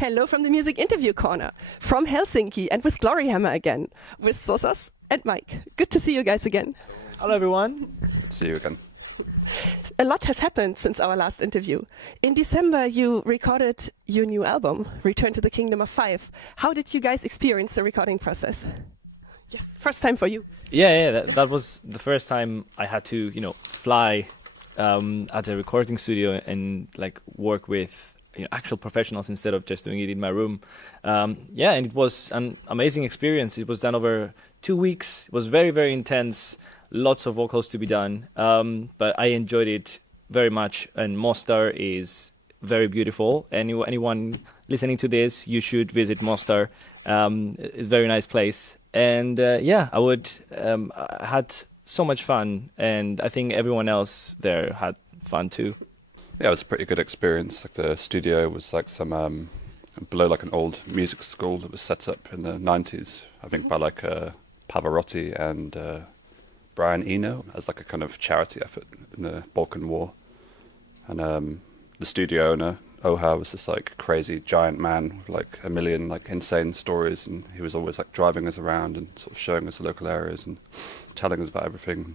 Hello from the Music Interview Corner, from Helsinki and with Gloryhammer again, with Sozos and Mike. Good to see you guys again. Hello everyone. Good to see you again. A lot has happened since our last interview. In December you recorded your new album, Return to the Kingdom of Fife. How did you guys experience the recording process? Yes, first time for you. Yeah, that was the first time I had to, fly at a recording studio and like work with actual professionals instead of just doing it in my room. And it was an amazing experience. It was done over 2 weeks. It was very, very intense. Lots of vocals to be done. But I enjoyed it very much. And Mostar is very beautiful. Anyone listening to this, you should visit Mostar. It's a very nice place. And I had so much fun. And I think everyone else there had fun too. Yeah, it was a pretty good experience. Like the studio was like some below like an old music school that was set up in the 90s, I think by like Pavarotti and Brian Eno as like a kind of charity effort in the Balkan War. And the studio owner, Oha, was this like crazy giant man with like a million like insane stories, and he was always like driving us around and sort of showing us the local areas and telling us about everything,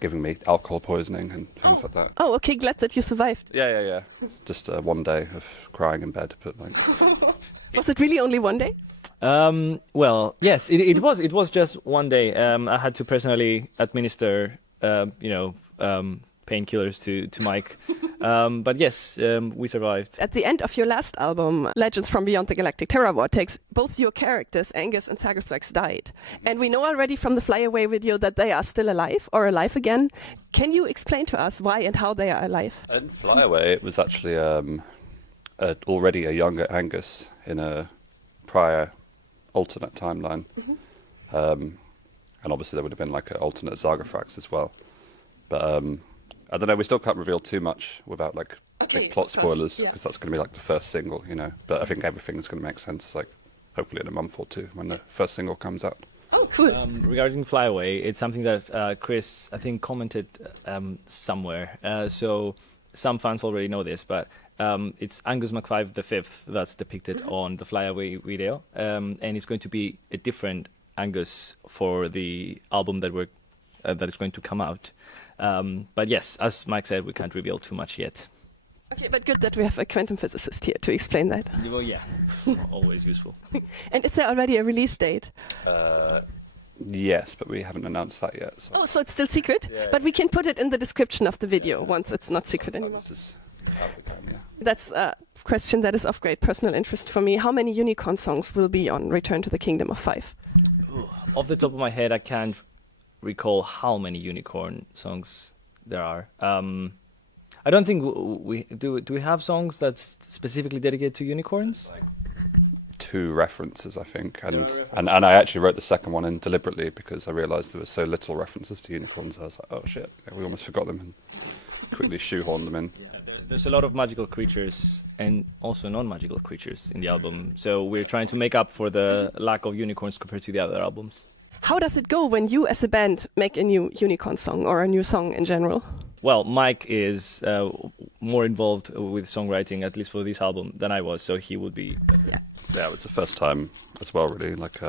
giving me alcohol poisoning and things like that. Oh, okay, glad that you survived. Yeah. Just one day of crying in bed, but like. Was it really only one day? Well, yes, it was. It was just one day. I had to personally administer, painkillers to Mike. But yes, we survived. At the end of your last album, Legends from Beyond the Galactic Terror Vortex, both your characters, Angus and Zargothrax, died. And we know already from the Flyaway video that they are still alive or alive again. Can you explain to us why and how they are alive? In Flyaway, it was actually already a younger Angus in a prior alternate timeline. And obviously there would have been like an alternate Zargothrax as well. But I don't know, we still can't reveal too much without like big plot spoilers, because that's going to be like the first single, But I think everything's going to make sense, like hopefully in a month or two when the first single comes out. Oh, cool. Regarding Flyaway, it's something that Chris, I think, commented somewhere. So some fans already know this, but it's Angus McFife the Fifth that's depicted on the Flyaway video, and it's going to be a different Angus for the album that is going to come out. But yes, as Mike said, we can't reveal too much yet. Okay, but good that we have a quantum physicist here to explain that. Well, yeah, always useful. And is there already a release date? Yes, but we haven't announced that yet. So. Oh, so it's still secret? Yeah. But we can put it in the description of the video once it's not secret anymore. This is how it began, yeah. That's a question that is of great personal interest for me. How many unicorn songs will be on Return to the Kingdom of Fife? Off the top of my head, I can't recall how many unicorn songs there are. I don't think we do. Do we have songs that's specifically dedicated to unicorns? 2 references, I think, and I actually wrote the second one in deliberately because I realised there were so little references to unicorns. I was like, oh shit, we almost forgot them, and quickly shoehorned them in. There's a lot of magical creatures and also non-magical creatures in the album, so we're trying to make up for the lack of unicorns compared to the other albums. How does it go when you as a band make a new unicorn song or a new song in general? Well, Mike is more involved with songwriting, at least for this album, than I was, so he would be... Yeah, it was the first time as well, really. Like,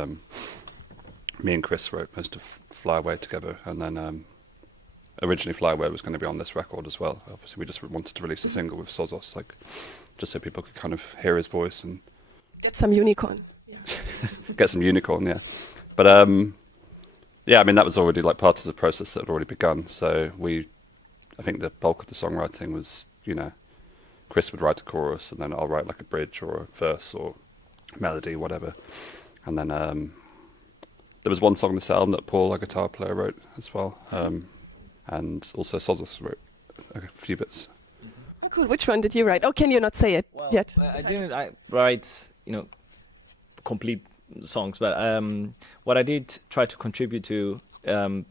me and Chris wrote most of Flyaway together, and then originally Flyaway was going to be on this record as well. Obviously, we just wanted to release a single with Sozos, like, just so people could kind of hear his voice and... Get some unicorn. Get some unicorn, yeah. But, I mean, that was already, like, part of the process that had already begun, so I think the bulk of the songwriting was, Chris would write a chorus, and then I'll write, like, a bridge or a verse or melody, whatever. And then there was one song on this album that Paul, our guitar player, wrote as well. And also Sozos wrote a few bits. Oh, cool. Which one did you write? Oh, can you not say it yet? I didn't write, complete songs, but what I did try to contribute to,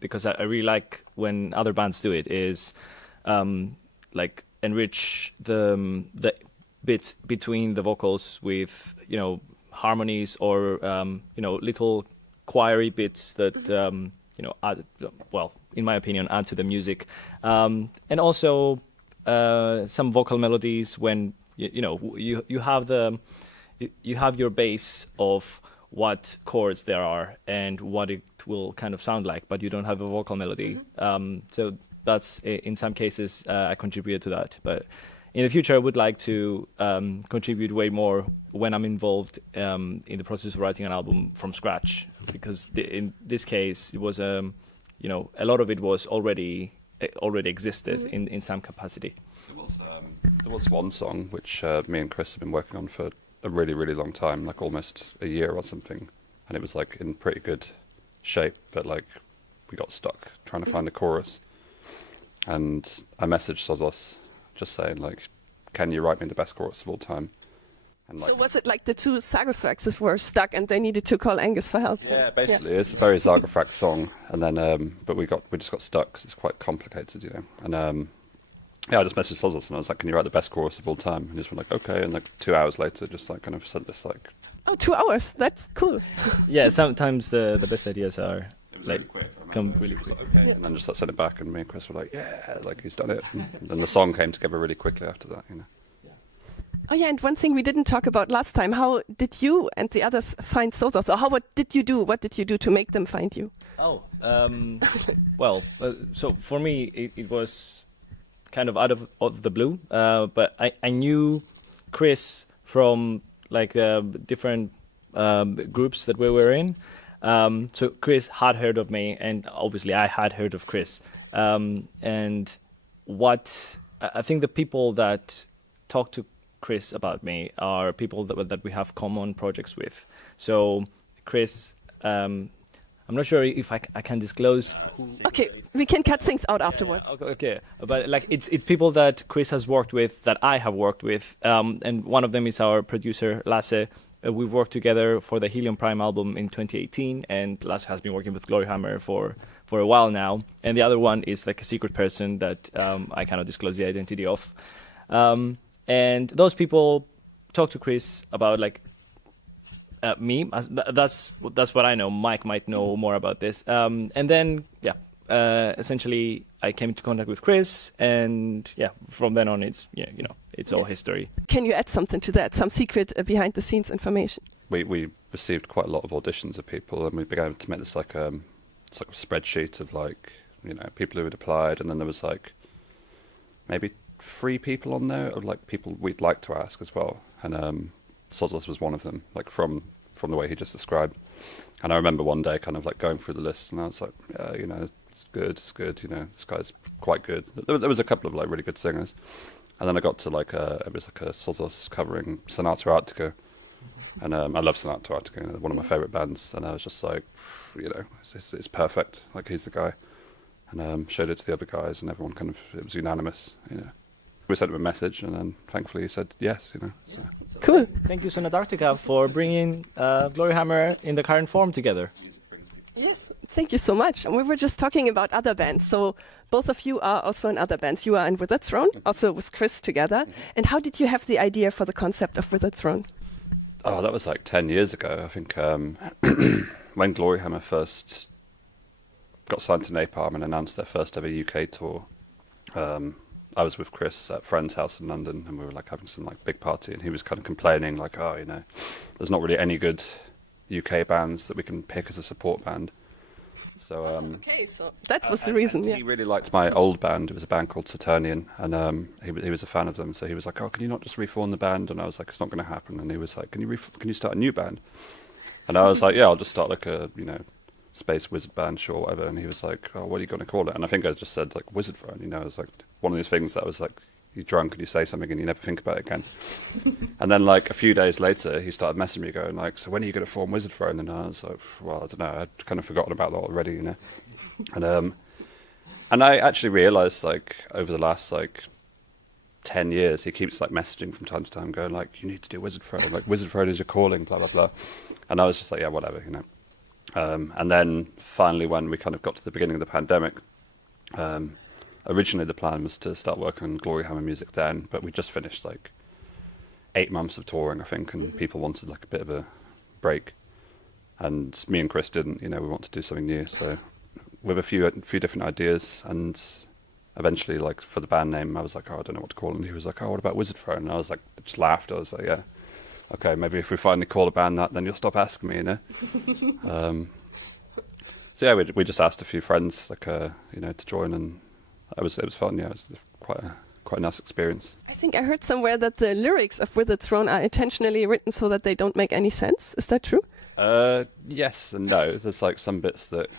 because I really like when other bands do it, is like enrich the bits between the vocals with harmonies or little choiry bits that add, well, in my opinion, add to the music, and also some vocal melodies when you have the you have your base of what chords there are and what it will kind of sound like, but you don't have a vocal melody. So that's, in some cases, I contributed to that. But in the future, I would like to contribute way more when I'm involved in the process of writing an album from scratch, because in this case, it was, a lot of it was already existed in some capacity. There was one song which me and Chris have been working on for a really, really long time, like almost a year or something, and it was like in pretty good shape, but like we got stuck trying to find a chorus, and I messaged Sozos just saying like, can you write me the best chorus of all time? And like, So was it like the two Zargothraxes were stuck and they needed to call Angus for help? yeah, basically it's a very Zargothrax song, and then but we just got stuck because it's quite complicated, and yeah, I just messaged Sozos and I was like, can you write the best chorus of all time? And he just went like, okay, and like 2 hours later just like kind of sent this like... Oh, 2 hours. That's cool. Yeah, sometimes the best ideas are like quick. come really quick. Okay. Yeah. And then just like, sent it back, and me and Chris were like, yeah, like he's done it. And then the song came together really quickly after that, Oh yeah, and one thing we didn't talk about last time, how did you and the others find Sozos? Or what did you do to make them find you? Oh, well, so for me, it was kind of out of the blue, but I knew Chris from like different groups that we were in. So Chris had heard of me, and obviously I had heard of Chris. And what I think the people that talk to Chris about me are people that we have common projects with. So Chris, I'm not sure if I can disclose. Okay, we can cut things out afterwards. Okay, but like it's people that Chris has worked with, that I have worked with, and one of them is our producer Lasse. We've worked together for the Helium Prime album in 2018, and Lasse has been working with Gloryhammer for a while now. And the other one is like a secret person that I cannot disclose the identity of. And those people talk to Chris about like me. That's what I know. Mike might know more about this. And then essentially I came into contact with Chris, and from then on it's it's all history. Can you add something to that? Some secret behind the scenes information? We received quite a lot of auditions of people, and we began to make this like a spreadsheet of like people who had applied, and then there was like maybe 3 people on there of like people we'd like to ask as well, and Sozos was one of them, like from the way he just described. And I remember one day kind of like going through the list, and I was like, yeah, it's good, this guy's quite good. There was a couple of like really good singers, and then I got to like it was like a Sozos covering Sonata Arctica, and I love Sonata Arctica, one of my favourite bands, and I was just like, it's perfect, like he's the guy, and showed it to the other guys, and everyone kind of, it was unanimous, We sent him a message, and then thankfully he said yes, So. Cool. Thank you, Sonata Arctica, for bringing Gloryhammer in the current form together. Yes, thank you so much. And we were just talking about other bands. So both of you are also in other bands. You are in Wizardthrone, also with Chris together. And how did you have the idea for the concept of Wizardthrone? Oh, that was like 10 years ago. I think when Gloryhammer first got signed to Napalm and announced their first ever UK tour, I was with Chris at a friend's house in London, and we were like having some like big party, and he was kind of complaining like, there's not really any good UK bands that we can pick as a support band. So okay, so that was the reason. He really liked my old band. It was a band called Saturnian, and he was a fan of them. So he was like, "Oh, can you not just reform the band?" And I was like, "It's not going to happen." And he was like, "Can you start a new band?" And I was like, "Yeah, I'll just start like a space wizard band, sure, whatever." And he was like, "Oh, what are you going to call it?" And I think I just said like Wizardthrone. It was like one of these things that was like, you're drunk and you say something and you never think about it again. And then like a few days later, he started messaging me going like, "So when are you going to form Wizardthrone?" And I was like, "Well, I don't know. I'd kind of forgotten about that already, And I actually realised like over the last like 10 years, he keeps like messaging from time to time, going like, "You need to do Wizardthrone. Like Wizardthrone is your calling, blah blah blah." And I was just like, "Yeah, whatever, And then finally, when we kind of got to the beginning of the pandemic, originally the plan was to start working on Gloryhammer music then, but we just finished like 8 months of touring, I think, and people wanted like a bit of a break. And me and Chris didn't, we wanted to do something new. So with a few different ideas, and eventually like for the band name, I was like, "Oh, I don't know what to call it." And he was like, "Oh, what about Wizardthrone?" And I was like, I just laughed. I was like, "Yeah, okay, maybe if we finally call a band that, then you'll stop asking me, you know. So yeah, we just asked a few friends, like you know, to join, and it was fun. Yeah, it was quite a nice experience. I think I heard somewhere that the lyrics of Wizardthrone are intentionally written so that they don't make any sense. Is that true? Yes and no. There's like some bits that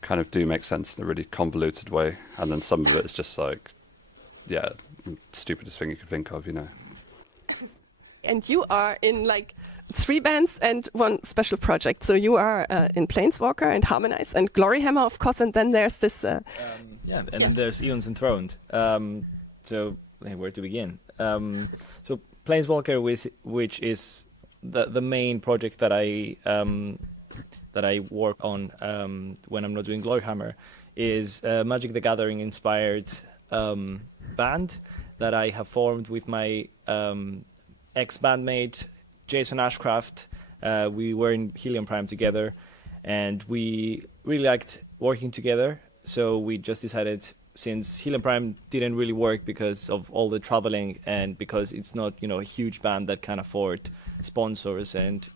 kind of do make sense in a really convoluted way, and then some of it's just like, yeah, stupidest thing you could think of, you know. And you are in like 3 bands and 1 special project. So you are in Planeswalker and Harmonize and Gloryhammer, of course, and then there's this... then there's EONS Enthroned. So where to begin? So Planeswalker, which is the main project that I work on when I'm not doing Gloryhammer, is a Magic the Gathering inspired band that I have formed with my ex-bandmate Jason Ashcraft. We were in Helium Prime together, and we really liked working together. So we just decided, since Helium Prime didn't really work because of all the traveling and because it's not, you know, a huge band that can afford sponsors and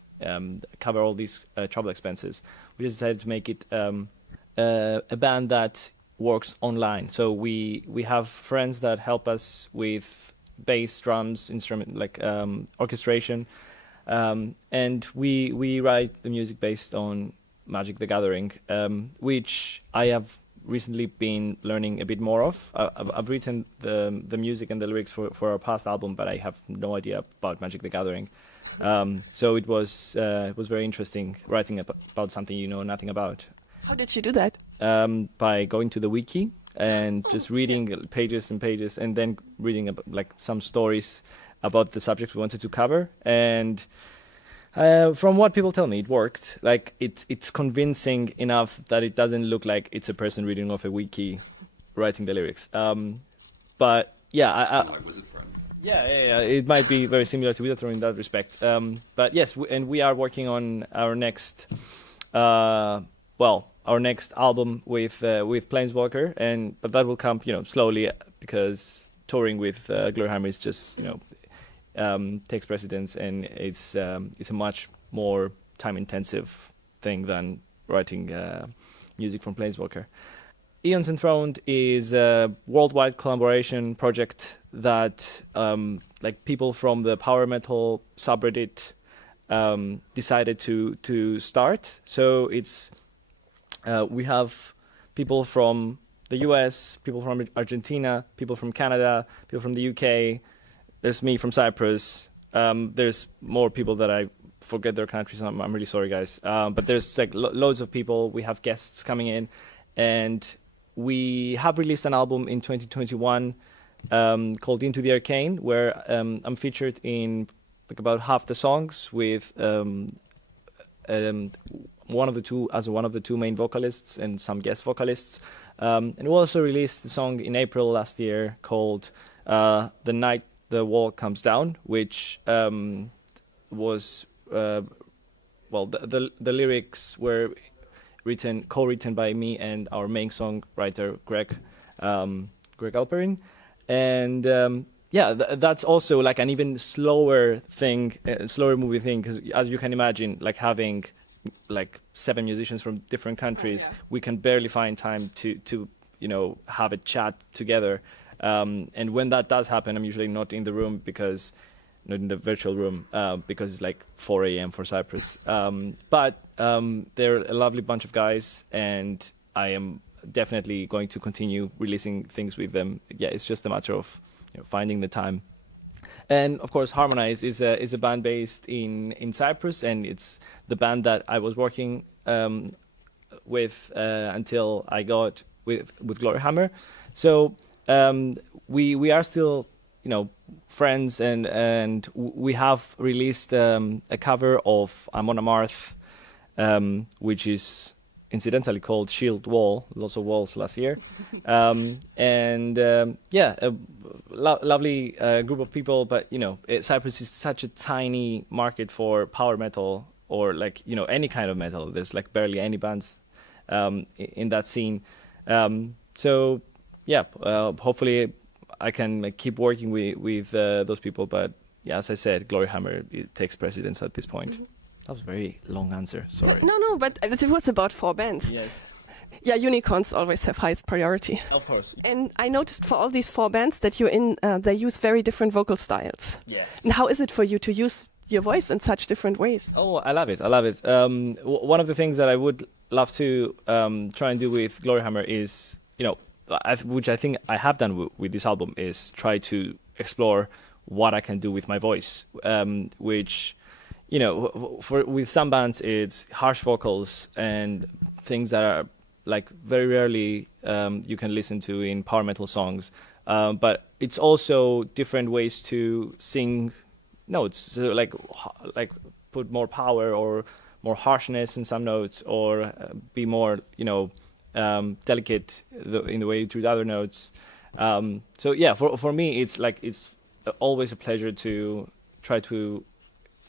cover all these travel expenses, we just decided to make it a band that works online. So we have friends that help us with bass, drums, instrument, like orchestration, and we write the music based on Magic the Gathering, which I have recently been learning a bit more of. I've written the music and the lyrics for our past album, but I have no idea about Magic the Gathering. So it was very interesting writing about something you know nothing about. How did you do that? By going to the wiki and just reading pages and pages, and then reading about, like, some stories about the subjects we wanted to cover. And from what people tell me, it worked. Like, it's convincing enough that it doesn't look like it's a person reading off a wiki writing the lyrics. But yeah, yeah, it might be very similar to Wizardthrone in that respect. But yes, we are working on our next, our next album with Planeswalker, but that will come, you know, slowly, because touring with Gloryhammer is just, you know, takes precedence, and it's a much more time-intensive thing than writing music from Planeswalker. EONS Enthroned is a worldwide collaboration project that like people from the power metal subreddit decided to start. So it's we have people from the US, people from Argentina, people from Canada, people from the UK. There's me from Cyprus. There's more people that I forget their countries. I'm really sorry, guys. But there's like loads of people. We have guests coming in, and we have released an album in 2021 called Into the Arcane, where I'm featured in like about half the songs with one of the two main vocalists and some guest vocalists. And we also released the song in April last year called The Night the Wall Comes Down, which was the lyrics were co-written by me and our main songwriter Greg Alperin, and that's also like an even slower movie thing, because as you can imagine, like having like 7 musicians from different countries, we can barely find time to you know, have a chat together, and when that does happen, I'm usually not in the room, because not in the virtual room, because it's like 4 a.m. for Cyprus. But they're a lovely bunch of guys, and I am definitely going to continue releasing things with them. Yeah, it's just a matter of, you know, finding the time. And of course, Harmonize is a band based in Cyprus, and it's the band that I was working with until I got with Gloryhammer. So we are still, you know, friends, and we have released a cover of Amon Amarth, which is incidentally called Shield Wall, lots of walls last year. A lovely group of people, but, you know, Cyprus is such a tiny market for power metal, or like, you know, any kind of metal. There's like barely any bands in that scene. Hopefully I can keep working with those people, but yeah, as I said, Gloryhammer, it takes precedence at this point. That was a very long answer. Sorry. No, but it was about 4 bands. Yes. Yeah, unicorns always have highest priority. Of course. And I noticed for all these 4 bands that you're in, they use very different vocal styles. Yes. And how is it for you to use your voice in such different ways? Oh, I love it. I love it. One of the things that I would love to try and do with Gloryhammer is, which I think I have done with this album, is try to explore what I can do with my voice, which, with some bands it's harsh vocals and things that are like very rarely you can listen to in power metal songs, but it's also different ways to sing notes, so like put more power or more harshness in some notes, or be more delicate in the way you treat other notes. So yeah, for me it's always a pleasure to try to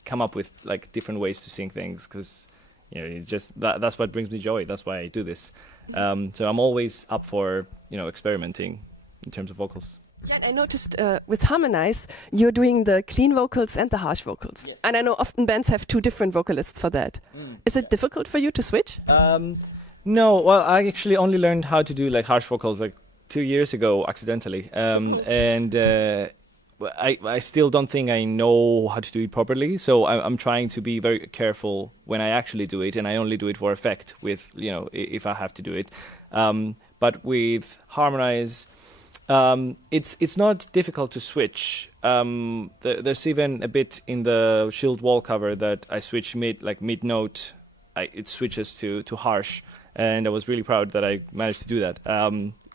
come up with like different ways to sing things, because it's just that's what brings me joy. That's why I do this. So I'm always up for experimenting in terms of vocals. Yeah, and I noticed with Harmonize, you're doing the clean vocals and the harsh vocals. Yes. And I know often bands have 2 different vocalists for that. Is it difficult for you to switch? No, well, I actually only learned how to do like harsh vocals like 2 years ago accidentally, and I still don't think I know how to do it properly. So I'm trying to be very careful when I actually do it, and I only do it for effect with if I have to do it. But with Harmonize, it's not difficult to switch. There's even a bit in the Shield wall cover that I switch mid note. It switches to harsh, and I was really proud that I managed to do that.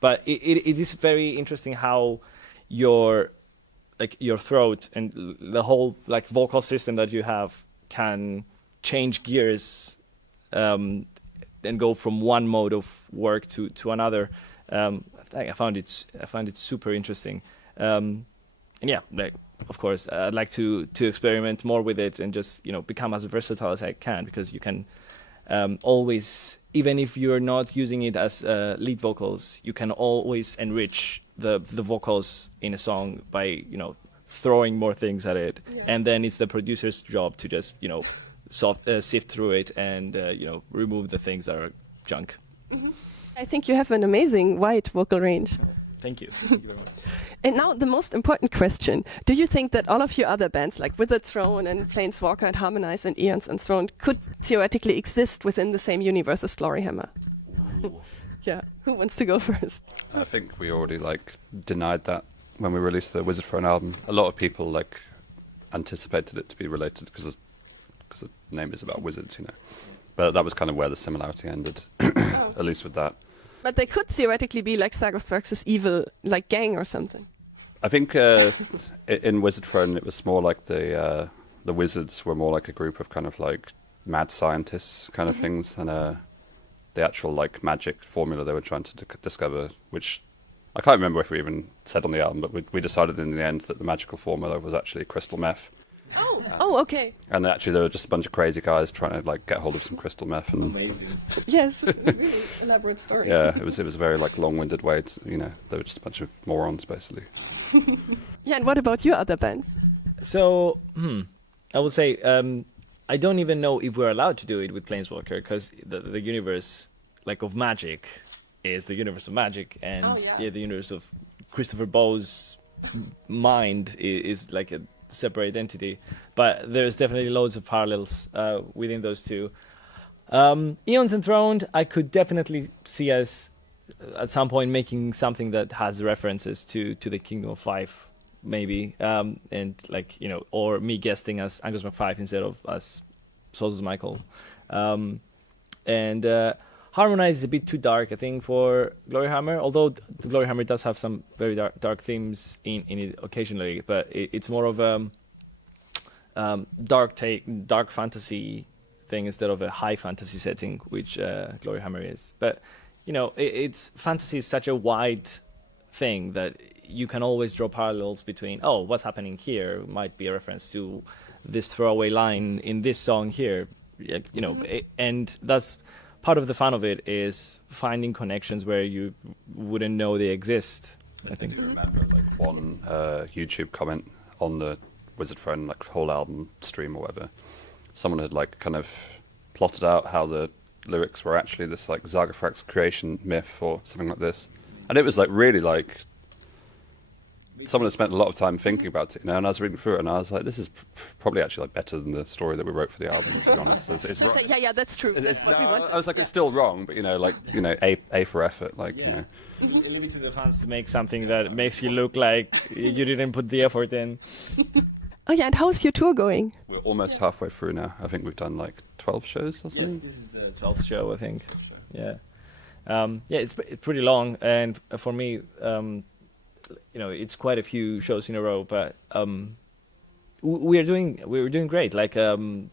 But it is very interesting how your throat and the whole vocal system that you have can change gears and go from one mode of work to another. I found it super interesting, and yeah, of course, I'd like to experiment more with it and just become as versatile as I can, because you can always, even if you're not using it as lead vocals, you can always enrich the vocals in a song by throwing more things at it, and then it's the producer's job to just sift through it and remove the things that are junk. I think you have an amazing wide vocal range. Thank you. Thank you very much. And now the most important question. Do you think that all of your other bands like Wizardthrone and Planeswalker and Harmonize and EONS Enthroned could theoretically exist within the same universe as Gloryhammer? Yeah, who wants to go first? I think we already denied that when we released the Wizardthrone album. A lot of people anticipated it to be related because the name is about wizards, But that was kind of where the similarity ended, at least with that. But they could theoretically be like Zargothrax's evil gang or something. I think in Wizardthrone it was more like the wizards were more like a group of kind of mad scientists kind of things, and the actual magic formula they were trying to discover, which I can't remember if we even said on the album, but we decided in the end that the magical formula was actually crystal meth. Okay. And actually there were just a bunch of crazy guys trying to get hold of some crystal meth. And Amazing. Yes, really elaborate story. yeah, it was a very long-winded way to, they were just a bunch of morons basically. Yeah, and what about your other bands? So, I would say I don't even know if we're allowed to do it with Planeswalker, because the universe of magic is the universe of magic, and the universe of Christopher Bowes' mind is a separate entity, but there's definitely loads of parallels within those two. Eons Enthroned, I could definitely see us at some point making something that has references to the Kingdom of Fife, maybe, and or me guesting as Angus McFife instead of as Sozos Michael. And Harmonize is a bit too dark, I think, for Gloryhammer, although the Gloryhammer does have some very dark themes in it occasionally, but it's more of a dark fantasy thing instead of a high fantasy setting, which Gloryhammer is. But, it's fantasy is such a wide thing that you can always draw parallels between, what's happening here might be a reference to this throwaway line in this song here, and that's part of the fun of it, is finding connections where you wouldn't know they exist. I think. I remember one YouTube comment on the Wizardthrone like whole album stream or whatever, someone had like kind of plotted out how the lyrics were actually this like Zargothrax creation myth or something like this, and it was like really like someone had spent a lot of time thinking about it, you know. And I was reading through it, and I was like, this is probably actually like better than the story that we wrote for the album. To be honest, it's wrong. Yeah, that's true. That's what we wanted. I was like, it's still wrong, but you know, like A for effort, like you know. Leave it to the fans to make something that makes you look like you didn't put the effort in. Oh yeah, and how's your tour going? We're almost halfway through now. I think we've done like 12 shows or something. Yes, this is the 12th show, I think. Yeah, it's pretty long, and for me, it's quite a few shows in a row. But we're doing great. Like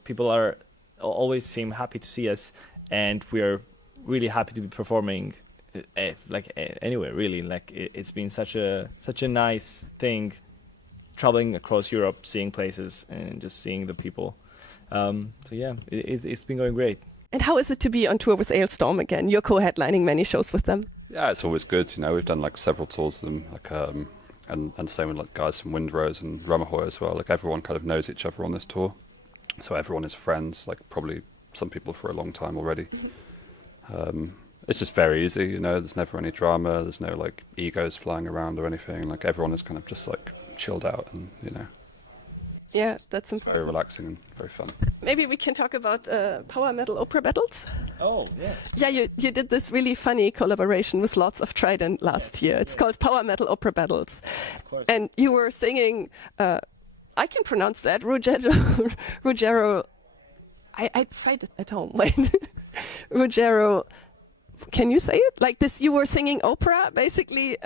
people are always seem happy to see us, and we're really happy to be performing. Anywhere really. Like it's been such a nice thing, traveling across Europe, seeing places, and just seeing the people. So yeah, it's been going great. And how is it to be on tour with Ailstorm again? You're co-headlining many shows with them. Yeah, it's always good. You know, we've done like several tours with them, like and same with like guys from Windrose and Ramahoy as well. Like everyone kind of knows each other on this tour, so everyone is friends. Like probably some people for a long time already. It's just very easy, you know. There's never any drama. There's no like egos flying around or anything. Like everyone is kind of just like chilled out, and you know. Yeah, that's important. Very relaxing and very fun. Maybe we can talk about power metal opera battles. Oh yeah. Yeah, you did this really funny collaboration with lots of Trident last year. It's called Power Metal Opera Battles, and you were singing. I can pronounce that Ruggero. I tried it at home. Wait, Ruggero. Can you say it like this? You were singing opera basically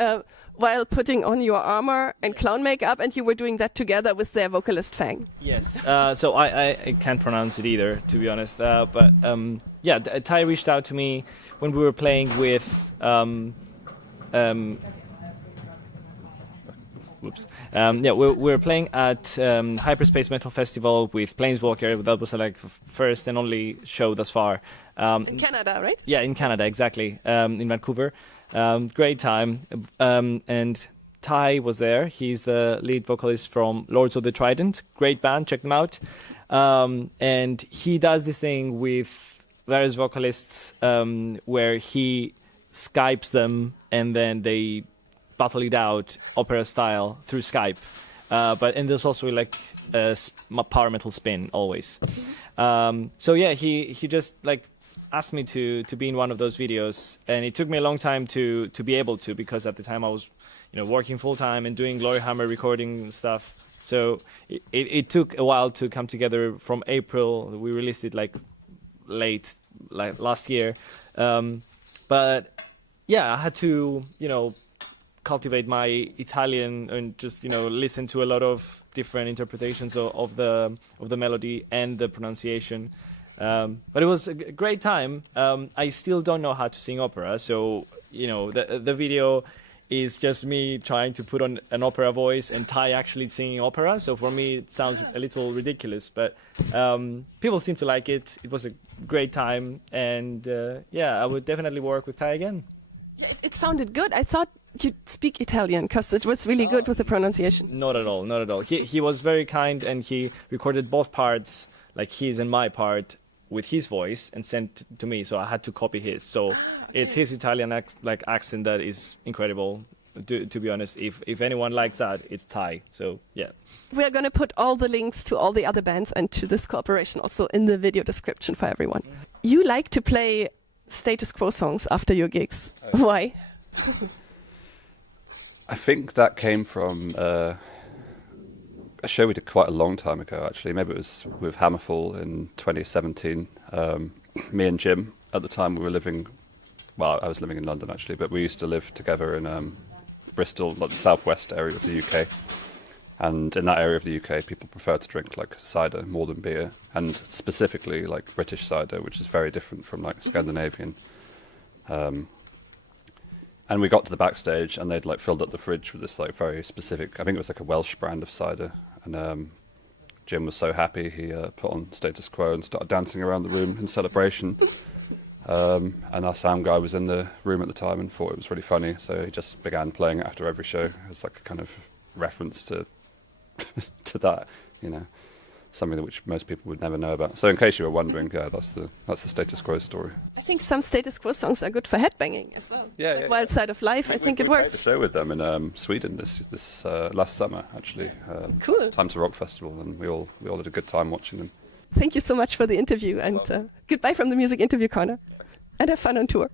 while putting on your armor and clown makeup, and you were doing that together with their vocalist Fang. Yes. So I can't pronounce it either, to be honest. But Ty reached out to me when we were playing with. We were playing at Hyperspace Metal Festival with Planeswalker. That was like first and only show thus far. In Canada, right? Yeah, in Canada, exactly. In Vancouver. Great time. And Ty was there. He's the lead vocalist from Lords of the Trident. Great band, check them out. And he does this thing with various vocalists where he Skypes them and then they battle it out opera style through Skype. And there's also like a power metal spin always. So yeah, he just like asked me to be in one of those videos, and it took me a long time to be able to, because at the time I was working full time and doing Gloryhammer recording stuff. So it took a while to come together. From April, we released it like late like last year. But yeah, I had to cultivate my Italian and just listen to a lot of different interpretations of the melody and the pronunciation. But it was a great time. I still don't know how to sing opera, so the video is just me trying to put on an opera voice and Ty actually singing opera. So for me, it sounds a little ridiculous, but people seem to like it. It was a great time, and I would definitely work with Ty again. It sounded good. I thought you'd speak Italian because it was really good with the pronunciation. Not at all, not at all. He was very kind, and he recorded both parts, like his and my part, with his voice and sent to me, so I had to copy his. So it's his Italian accent that is incredible. To be honest, if anyone likes that, it's Ty. So yeah, we're going to put all the links to all the other bands and to this cooperation also in the video description for everyone. You like to play status quo songs after your gigs. Why? I think that came from a show we did quite a long time ago, actually. Maybe it was with Hammerfall in 2017. Me and Jim, at the time we were living, well, I was living in London actually, but we used to live together in Bristol, like the southwest area of the UK. And in that area of the UK, people prefer to drink like cider more than beer, and specifically like British cider, which is very different from like Scandinavian. And we got to the backstage, and they'd like filled up the fridge with this like very specific, I think it was like a Welsh brand of cider. And Jim was so happy, he put on Status Quo and started dancing around the room in celebration. And our sound guy was in the room at the time and thought it was really funny, so he just began playing it after every show as like a kind of reference to to that. something which most people would never know about. So in case you were wondering, yeah, that's the status quo story. I think some status quo songs are good for headbanging as well. Yeah. Wild Side of Life, I think it We played works. a show with them in Sweden this last summer, actually. Cool. Time to Rock Festival, and we all had a good time watching them. Thank you so much for the interview, and goodbye from the Music Interview Corner. And have fun on tour.